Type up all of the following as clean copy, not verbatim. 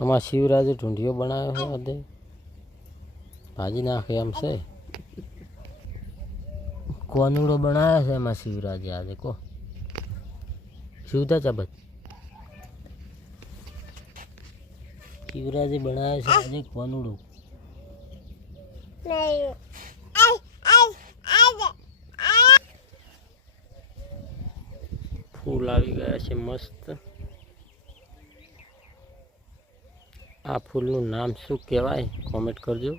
આમાં શિવરાજે ઢૂંઢિયો બનાવ્યો છે અધે ભાજી નાખે એમ છે કોનુડો બનાવ્યો છે એમાં શિવરાજે આજે કો શિવતા ચાબત શિવરાજે બનાવ્યો છે આજે કોનુડો ફૂલ આવી ગયા છે મસ્ત આ ફૂલનું નામ શું કહેવાય કોમેન્ટ કરજો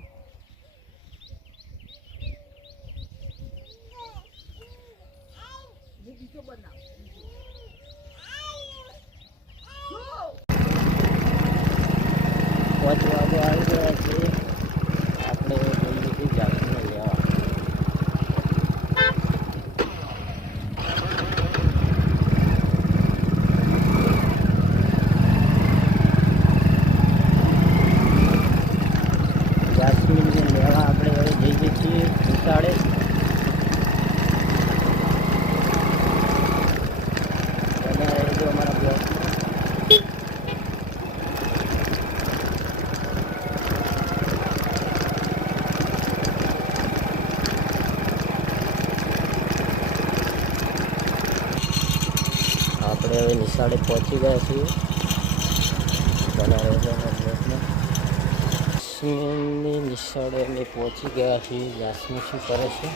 પહોંચવા આવી ગયા છે આપણે જલ્દીથી જાગીને લેવા જાસ્મીનને લેવા આપણે હવે જઈએ છીએ ઉતાળે જો અમારા બ્લોક આપણે હવે નિશાળે પહોંચી ગયા છીએ જાસ્મીનની નિશાળે અમે પહોંચી ગયા છીએ જાસ્મીન શું કરે છે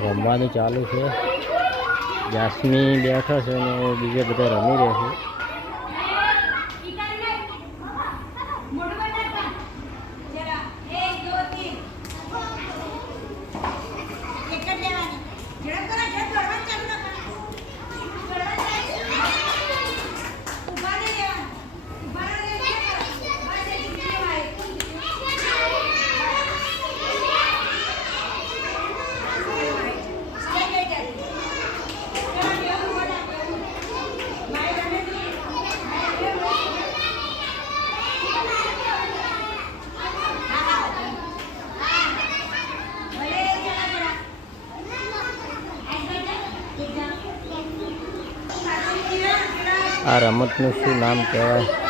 રમવાનું ચાલુ છે જાસ્મીન બેઠો છે અને બીજા બધા રમી રહ્યા છે આ રમતનું શું નામ કહેવાય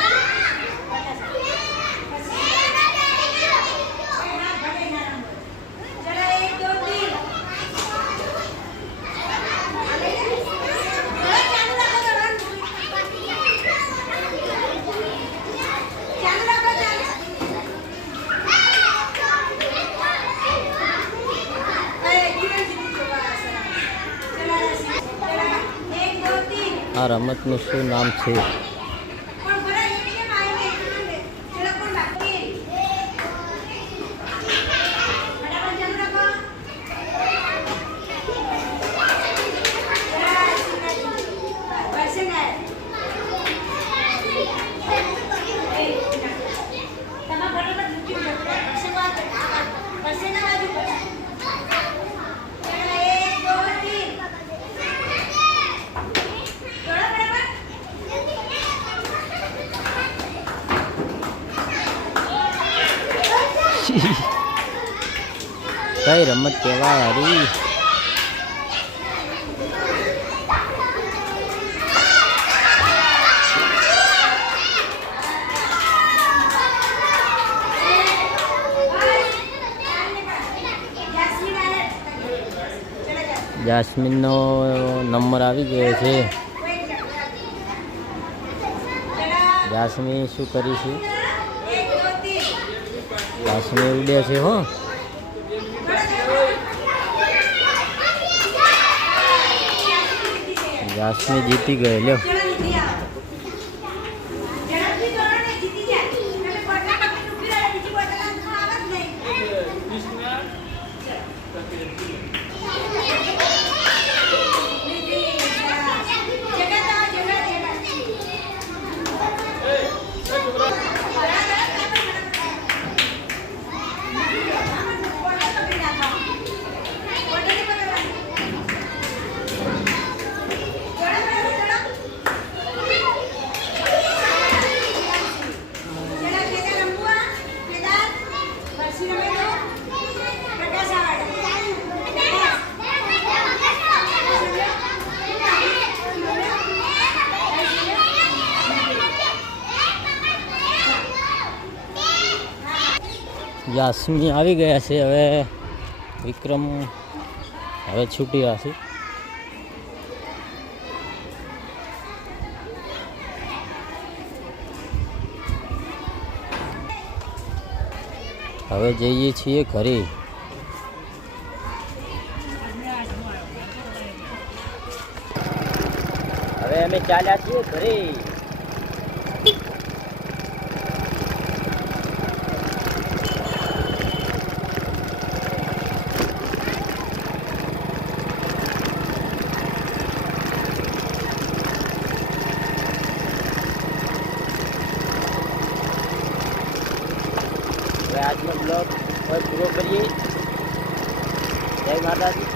આ રમતનું શું નામ છે કઈ રમત કહેવાય હરી જાસ્મીનનો નંબર આવી ગયો છે જાસ્મીન શું કરી છે જાસ્મીન ઉડે છે હો જાસ્મીન જીતી ગયો લ્યો યાસ્મી આવી ગયા છે. હવે વિક્રમ હવે છૂટી રહ્યા છે. હવે જઈએ છીએ ઘરે. હવે અમે ચાલ્યા છીએ ઘરે. આજનો બ્લોગ પૂરો કરીએ. જય માતાજી.